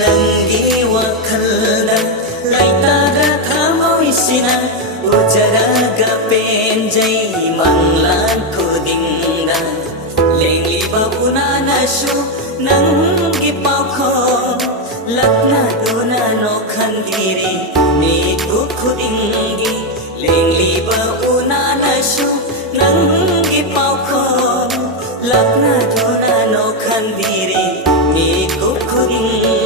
Nangi wakalna laitaga thamoi sina ujaraga penjai manglan kudingna lengli babuna shu nangi pauko lakna duna no khandiri ni kudingi lengli babuna shu nangi pauko lakna duna no khandiri ni kudingi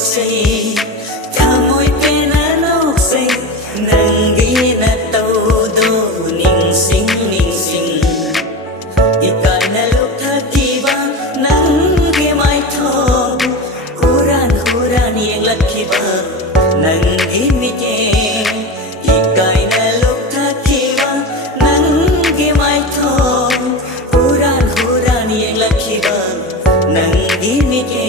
say thamoi pena nok say nangi na tau do ning sing ikana luk thakiba nangi mai tho huran yang lakhiba nangi mike ikana luk thakiba nangi mai tho huran yang lakhiba nangi mike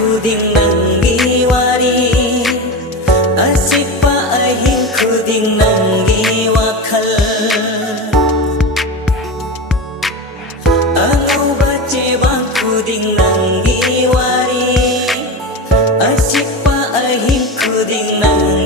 Kuding nangi wari asik pa ahin kuding nangi wakal angau bace bang kuding nangi wari asik pa ahin kuding nangi